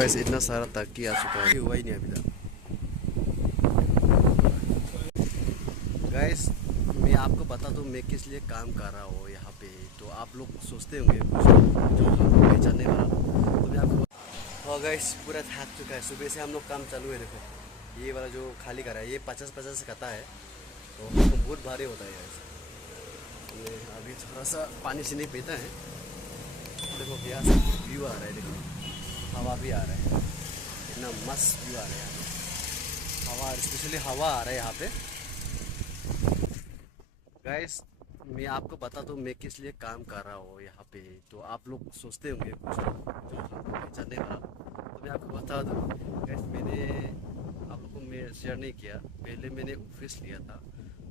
Guys इतना सारा टंकी आ चुका है, हुआ ही नहीं अभी तक। गाइस मैं आपको बता दूं मैं किस लिए काम कर रहा हूँ यहाँ पे, तो आप लोग सोचते होंगे कुछ जो हम पहचानने वाला, तो मैं आपको हाँ गाइस पूरा थक चुका है। सुबह से हम लोग काम चालू है। देखो ये वाला जो खाली करा है ये 50-50 कटा है, तो हमको बहुत भारी होता है गाइस। हमने अभी थोड़ा सा पानी से नहीं पीता है। देखो यहाँ से व्यू आ रहा है, देखो हवा भी आ रहा है, इतना मस्त व्यू आ रहा है यहाँ पे। हवा स्पेशली हवा आ रहा है यहाँ पे। गाइस मैं आपको बता दूं मैं किस लिए काम कर रहा हूँ यहाँ पे, तो आप लोग सोचते होंगे कुछ जो हम पहचानने वाला, तो मैं आपको बता दूं गाइस मैंने आप लोग को मैं शेयर नहीं किया। पहले मैंने ऑफिस लिया था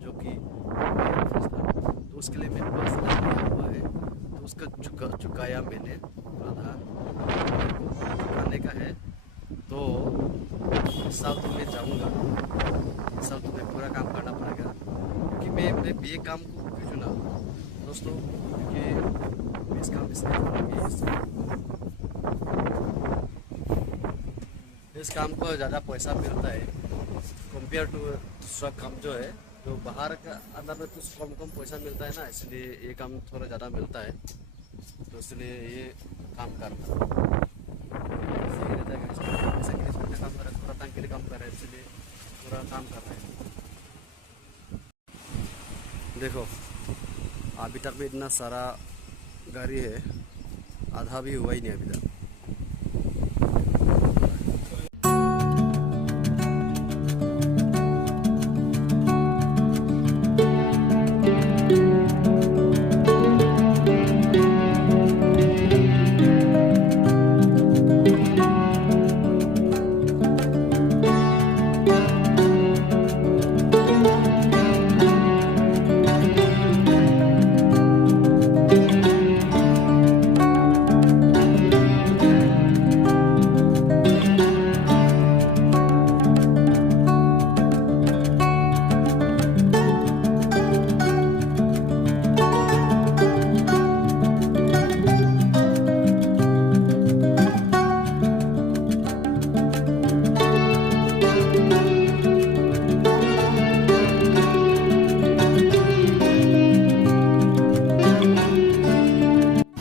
जो कि ऑफिस था, तो उसके लिए मेरे पास लिया हुआ है, तो उसका चुकाया मैंने आधा चुकाने का है। तो इस साल तो मैं जाऊँगा, इस साल तो मैं पूरा काम करना पड़ेगा क्योंकि मैं अपने ये काम को क्यों चुना दोस्तों, क्योंकि इस काम इस काम को ज़्यादा पैसा मिलता है कंपेयर टू दूसरा काम जो है, तो बाहर का अंदर में कुछ कम पैसा मिलता है ना, इसलिए ये काम थोड़ा ज़्यादा मिलता है, तो इसलिए ये काम करता है। सही रहता है पैसा के लिए काम कर रहा है, थोड़ा टाइम के लिए काम कर रहा है, इसलिए पूरा काम कर रहा है। देखो अभी तक में इतना सारा गाड़ी है, आधा भी हुआ ही नहीं अभी तक।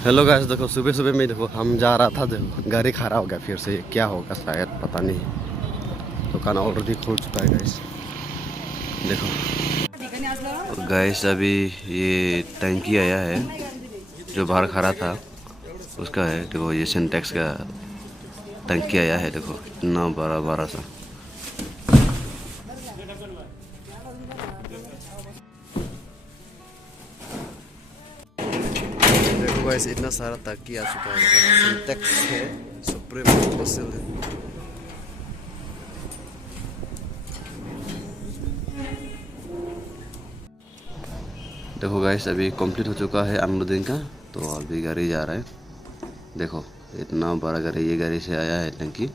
हेलो गाइस देखो सुबह सुबह में देखो हम जा रहा था, देखो गाड़ी खड़ा हो गया फिर से, क्या होगा शायद पता नहीं। दुकान ऑलरेडी खुल चुका है गाइस। देखो तो गाइस अभी ये टंकी आया है जो बाहर खड़ा था उसका है। देखो ये सिंटेक्स का टंकी आया है, देखो इतना बड़ा बड़ा सा। गाइस इतना सारा टंकी आ चुका है, सिंटेक्स है, सुप्रीम मॉडल है। देखो गाइस अभी कंप्लीट हो चुका है अनलोडिंग का, तो अभी गाड़ी जा रहा है। देखो इतना बड़ा गाड़ी, ये गाड़ी से आया है टंकी।